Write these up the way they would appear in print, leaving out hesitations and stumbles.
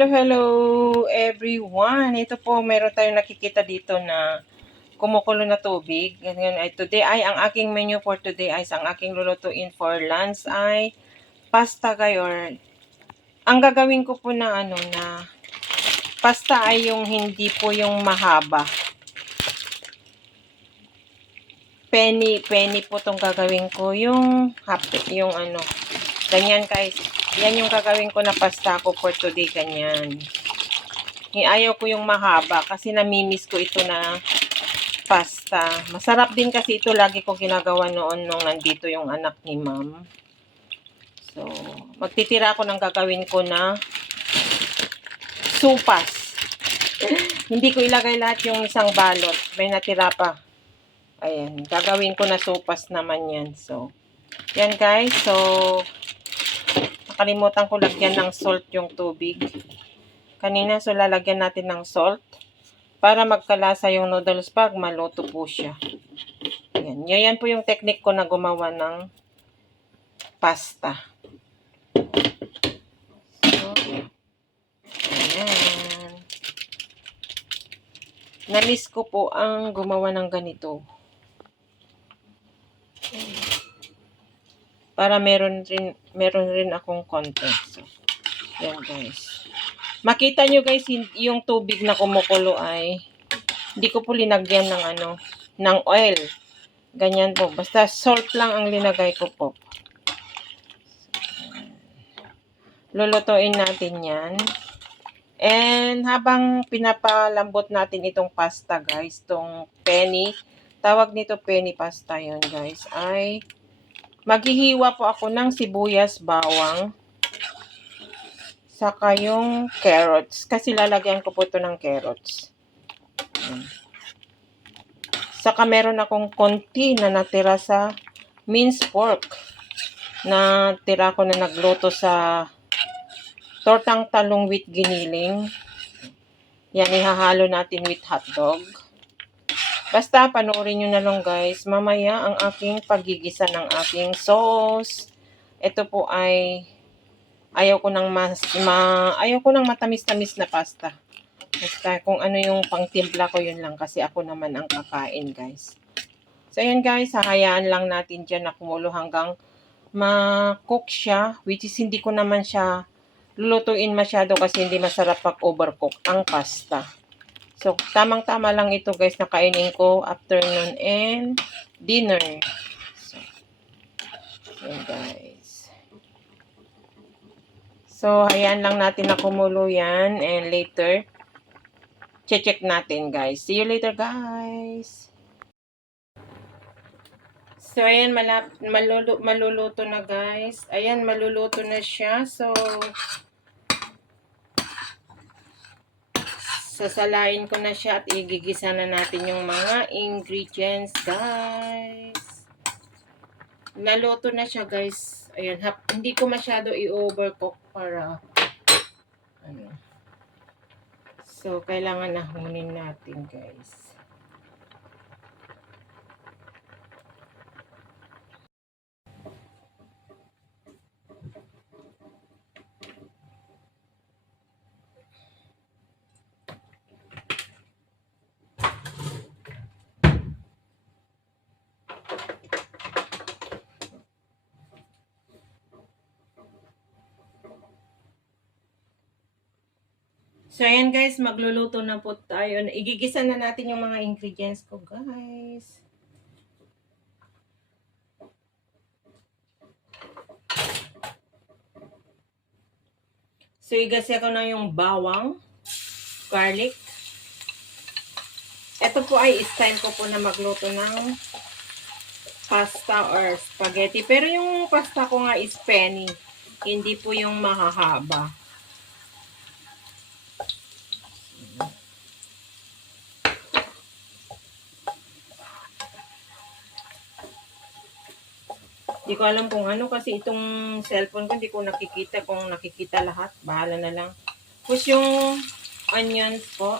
Hello everyone. Ito po, meron tayong nakikita dito na kumukulo na tubig. Ganyan ay today ay ang aking menu for today ay ang aking lulutuin for lunch ay pasta or ang gagawin ko po na pasta ay yung hindi po yung mahaba. Penny po tong gagawin ko, yung ganyan guys. Yan yung gagawin ko na pasta ko for today, ganyan. Ayaw ko yung mahaba kasi namimiss ko ito na pasta. Masarap din kasi ito, lagi ko ginagawa noon nung nandito yung anak ni ma'am. So, magtitira ako ng gagawin ko na supas. Hindi ko ilagay lahat yung isang balot. May natira pa. Ayan, gagawin ko na supas naman yan. So, yan guys. So, nakalimutan ko lagyan ng salt yung tubig. Kanina, so lalagyan natin ng salt para magkalasa yung noodles pag maluto po siya. Yan. Yan po yung technique ko na gumawa ng pasta. So, ayan. Na-miss ko po ang gumawa ng ganito. Para meron rin akong content. So, yan guys. Makita nyo guys, yung tubig na kumukulo ay hindi ko po linagyan ng oil. Ganyan po. Basta salt lang ang linagay ko po. Lulutuin natin yan. And habang pinapalambot natin itong pasta guys, itong penny, tawag nito penny pasta yon guys, ay maghihiwa po ako ng sibuyas, bawang, saka yung carrots. Kasi lalagyan ko po ito ng carrots. Saka meron akong konti na natira sa minced pork. Na tira ko na nagluto sa tortang talong with giniling. Yan, ihahalo natin with hotdog. Basta panoorin nyo na lang guys. Mamaya ang aking paggigisa ng aking sauce. Ito po ay ayaw ko ng matamis-tamis na pasta. Basta kung ano yung pangtimpla ko, yun lang. Kasi ako naman ang kakain guys. So yun guys, hahayaan lang natin dyan na kumulo hanggang ma-cook siya. Which is hindi ko naman siya lulutuin masyado kasi hindi masarap pag overcook ang pasta. So tamang-tama lang ito guys na kainin ko afternoon and dinner. So, yun guys. So, ayan lang natin na kumulo yan. And later, check natin guys. See you later guys. So, ayan, maluluto na guys. Ayan, maluluto na siya. So, sasalain ko na siya at igigisa na natin yung mga ingredients guys. Naluto na siya guys. Ayan, hindi ko masyado i-overcook para So, kailangan nahunin natin guys. So, ayan guys, magluluto na po tayo. Igigisa na natin yung mga ingredients ko, guys. So, igasa ko na yung bawang, garlic. Ito po ay style ko po na magluto ng pasta or spaghetti. Pero yung pasta ko nga is penny. Hindi po yung mahahaba. Hindi ko alam kung ano kasi itong cellphone ko hindi ko nakikita. Kung nakikita lahat, bahala na lang. Tapos yung onions po.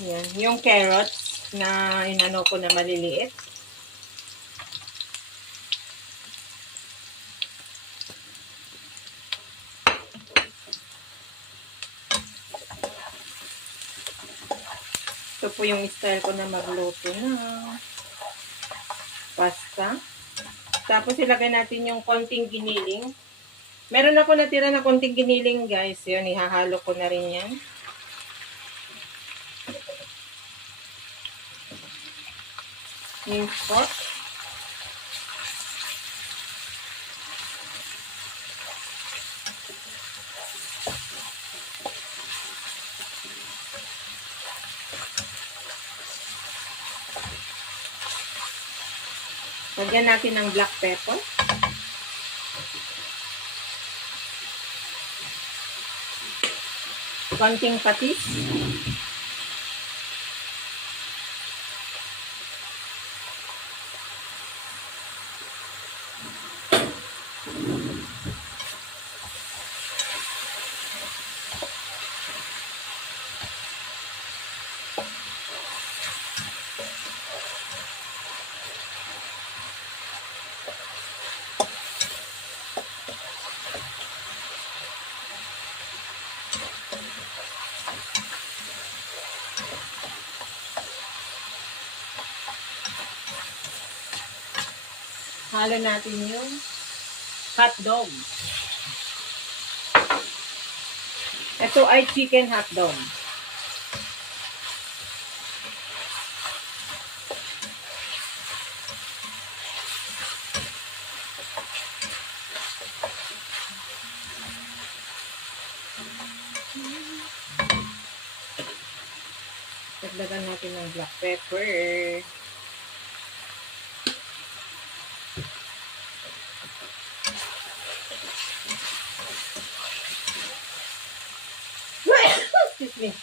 Yan. Yung carrots na inano ko na maliliit. Ito po yung style ko na magluto ng pasta. Tapos ilagay natin yung konting giniling. Meron ako natira na konting giniling, guys. Yun, ihahalo ko na rin yan. Minced pork. Lagyan natin ng black pepper. Konting patis. Halo natin yung hotdog. Ito ay chicken hotdog. Dagdagan natin ng black pepper. Excuse me.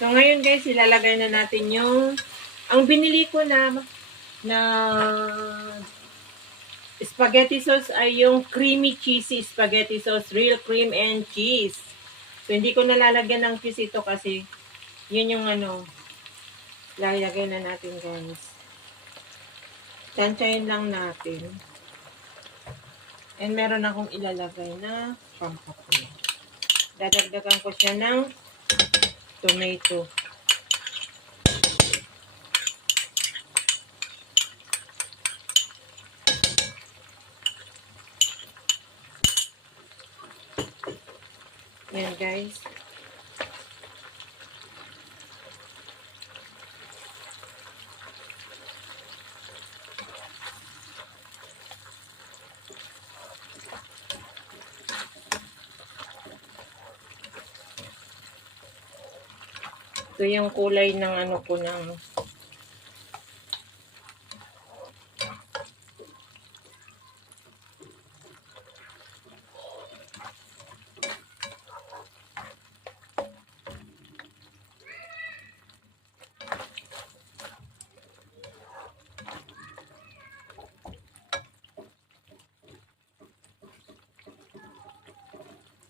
So, ngayon guys, ilalagay na natin yung, ang binili ko na spaghetti sauce ay yung creamy cheesy spaghetti sauce, real cream and cheese. So, hindi ko nalalagyan ng cheese ito kasi, yun yung lalagay na natin guys. Tsansyahin lang natin. And meron akong ilalagay na pampapay. Dadagdagan ko siya ng tomato. Yan guys. Ito yung kulay ng ko ng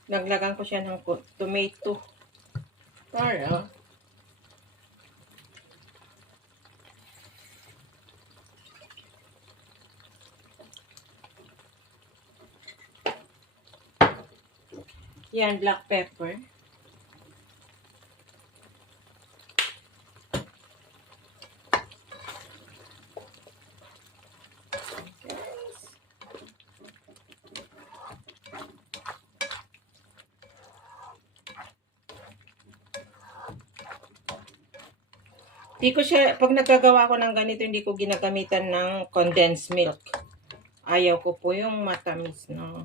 naglagan ko siya ng tomato. Para yan, black pepper. Hindi ko siya, pag nagkagawa ko ng ganito, hindi ko ginagamitan ng condensed milk. Ayaw ko po yung matamis, no?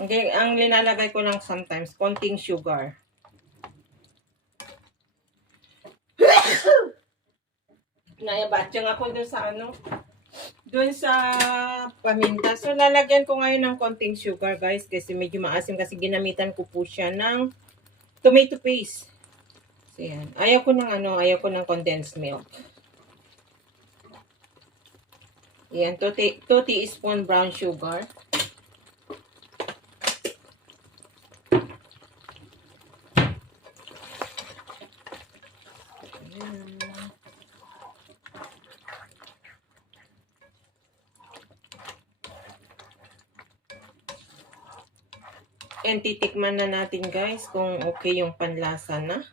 Okay, ang linalagay ko lang sometimes, konting sugar. Naibatchang ako dun sa dun sa paminta. So, lalagyan ko ngayon ng konting sugar, guys, kasi medyo maasim kasi ginamitan ko po siya ng tomato paste. So, So, yan. Ayaw ko ng condensed milk. Yan, 2 teaspoon brown sugar. And titikman na natin guys kung okay yung panlasa na.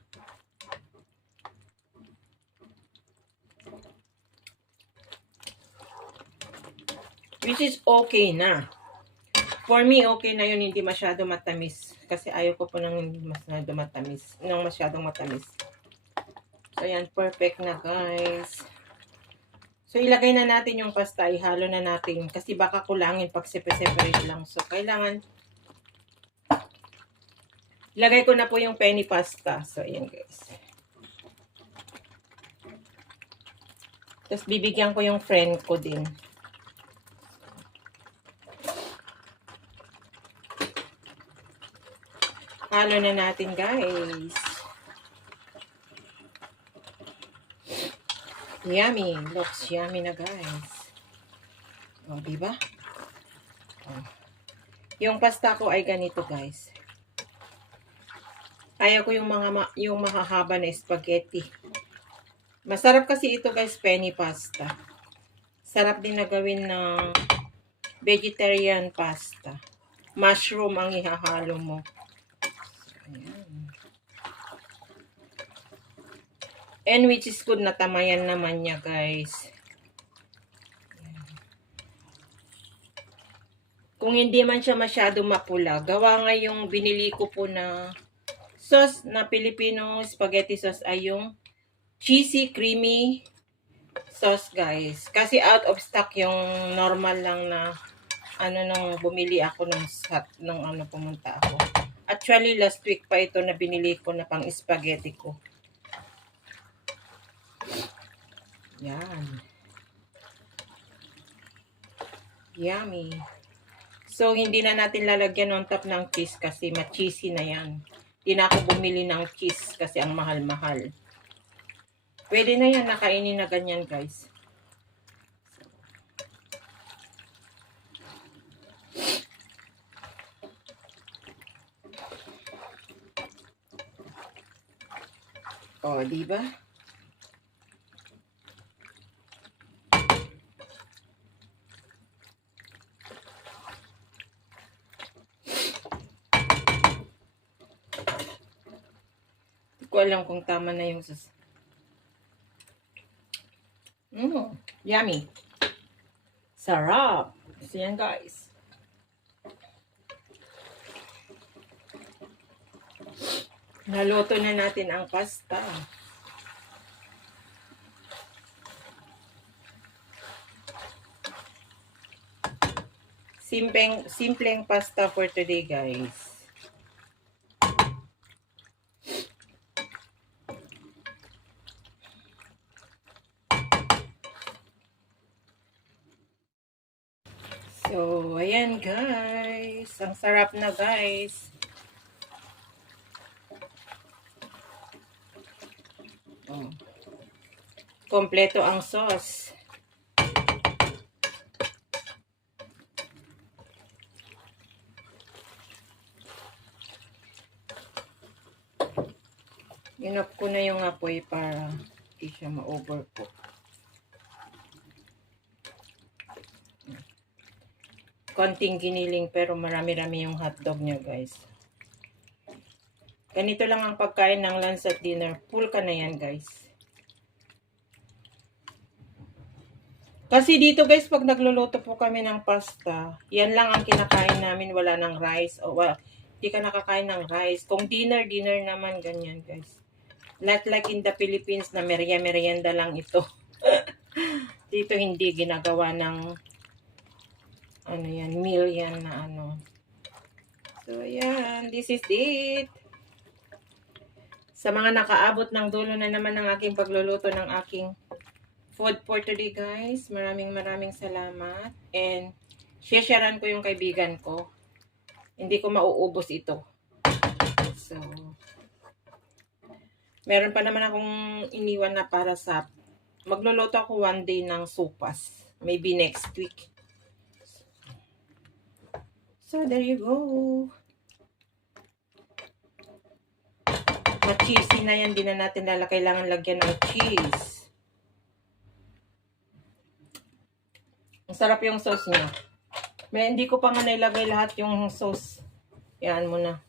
Which is okay na. For me, okay na yun, hindi masyado matamis. Kasi ayaw ko po ng masyado matamis. Nang masyadong matamis. So, yan, perfect na guys. So, ilagay na natin yung pasta. Ihalo na natin. Kasi baka kulangin pag separate lang. So, kailangan ilagay ko na po yung penny pasta. So, ayan guys. Tapos, bibigyan ko yung friend ko din. Halo na natin guys. Yummy. Looks yummy na guys. O, diba? O. Yung pasta ko ay ganito guys. Ayaw ko yung mahahaba na spaghetti. Masarap kasi ito guys, penny pasta. Sarap din na gawin ng vegetarian pasta. Mushroom ang ihahalo mo. Ayan. And which is good na tamayan naman niya guys. Ayan. Kung hindi man siya masyado mapula, gawa nga yung binili ko po na sauce na Filipino spaghetti sauce ay yung cheesy creamy sauce guys. Kasi out of stock yung normal lang na nung bumili ako nung pumunta ako. Actually, last week pa ito na binili ko na pang spaghetti ko. Yan. Yummy. So, hindi na natin lalagyan on top ng cheese kasi ma-cheesy na yan. Hindi na ako bumili ng cheese kasi ang mahal-mahal. Pwede na yan, nakainin na ganyan guys. O, diba? Hindi ko alam kung tama na yung yummy. Sarap. So, yan guys. Naluto na natin ang pasta. Simpleng pasta for today, guys. So, ayan guys. Ang sarap na guys. Oh. Kompleto ang sauce. Inoff ko na yung apoy para hindi siya ma-overcook. Konting giniling pero marami-rami yung hotdog niya guys. Ganito lang ang pagkain ng lunch at dinner. Full ka na yan guys. Kasi dito guys, pag nagluluto po kami ng pasta, yan lang ang kinakain namin, wala ng rice. O hindi ka nakakain ng rice. Kung dinner naman, ganyan guys. Not like in the Philippines na merienda lang ito. Dito hindi ginagawa ng meal yan na So, yan. This is it. Sa mga nakaabot ng dulo na naman ng aking pagluluto ng aking food for today, guys. Maraming salamat. And, sharean ko yung kaibigan ko. Hindi ko mauubos ito. So, Meron pa naman akong iniwan na para sa, magluluto ako one day ng sopas. Maybe next week. So, there you go. Ma-cheesy na yan. Di na natin kailangan lagyan ng cheese. Ang sarap yung sauce niya. May hindi ko pa nga nailagay lahat yung sauce. Yan mo na.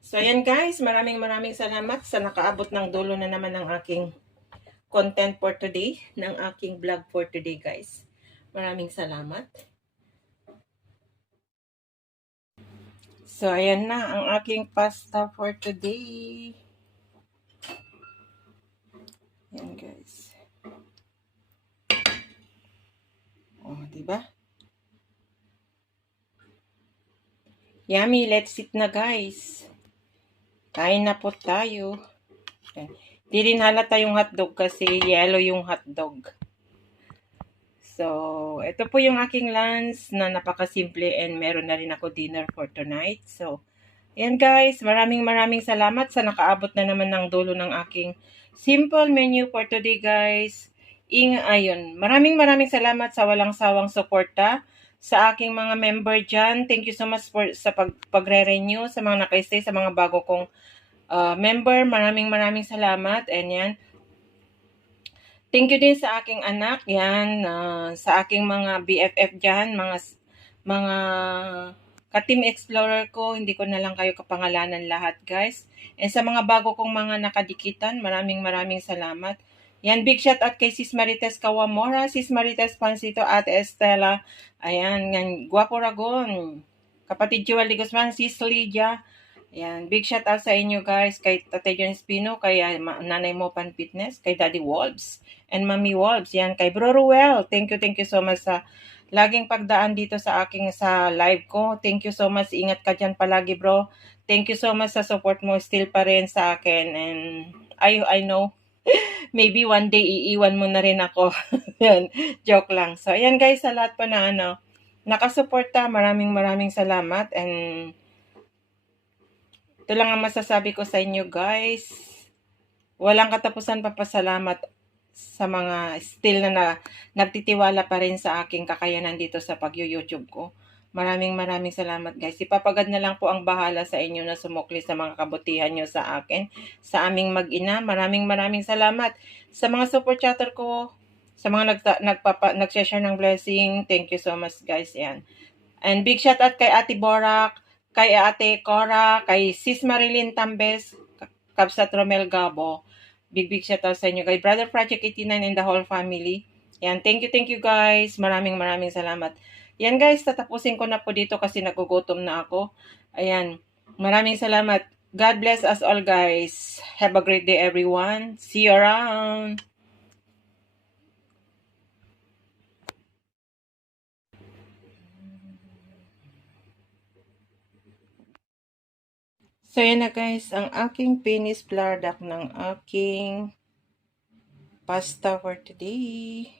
So, ayan guys. Maraming salamat sa nakaabot ng dulo na naman ng aking content for today. Ng aking vlog for today guys. Maraming salamat. So, ayan na ang aking pasta for today. Ayan guys. Oh, diba? Yummy, let's eat na guys. Kain na po tayo. Di rin halata yung hotdog kasi yellow yung hotdog. So, ito po yung aking lunch na napakasimple and meron na rin ako dinner for tonight. So, ayan guys, maraming salamat sa nakaabot na naman ng dulo ng aking simple menu for today guys. Ayun, maraming salamat sa walang sawang suporta sa aking mga member dyan. Thank you so much sa pagre-renew, sa mga naka-stay, sa mga bago kong member. Maraming salamat. And yan, thank you din sa aking anak, yan, sa aking mga BFF dyan, mga ka-team explorer ko, hindi ko na lang kayo kapangalanan lahat, guys. And sa mga bago kong mga nakadikitan, maraming salamat. Yan, big shout out kay Sis Marites Kawamora, Sis Marites Pansito, Ate Estela, ayan, yan, Guapo Ragon, kapatid Julie Guzman, Sis Lydia, ayan, big shout out sa inyo guys, kay Tatay John Espino, kay Nanay Mopan Fitness, kay Daddy Wolves, and Mami Wolves, yan, kay Bro Ruel, thank you so much sa laging pagdaan dito sa aking sa live ko. Thank you so much, ingat ka dyan palagi bro. Thank you so much sa support mo still pa rin sa akin, and I know, maybe one day iiwan mo na rin ako. Yan, joke lang. So, ayan guys, sa lahat po na nakasuporta, maraming salamat, and ito lang ang masasabi ko sa inyo guys. Walang katapusan papasalamat sa mga still na nagtitiwala pa rin sa aking kakayanan dito sa pag-YouTube ko. Maraming salamat guys. Ipapagad na lang po ang bahala sa inyo na sumukli sa mga kabutihan nyo sa akin, sa aming mag-ina. Maraming salamat sa mga super chatter ko, sa mga nag-share ng blessing. Thank you so much guys. Yan. And big shout out kay Ate Borak, kay Ate Cora, kay Sis Marilyn Tambes, Kabsat Romel Gabo. Big shout out sa inyo. Kay Brother Project 89 and the whole family. Yan, thank you guys. Maraming salamat. Yan guys, tatapusin ko na po dito kasi nagugutom na ako. Ayan, maraming salamat. God bless us all guys. Have a great day everyone. See you around. So, yan na guys, ang aking finished product ng aking pasta for today.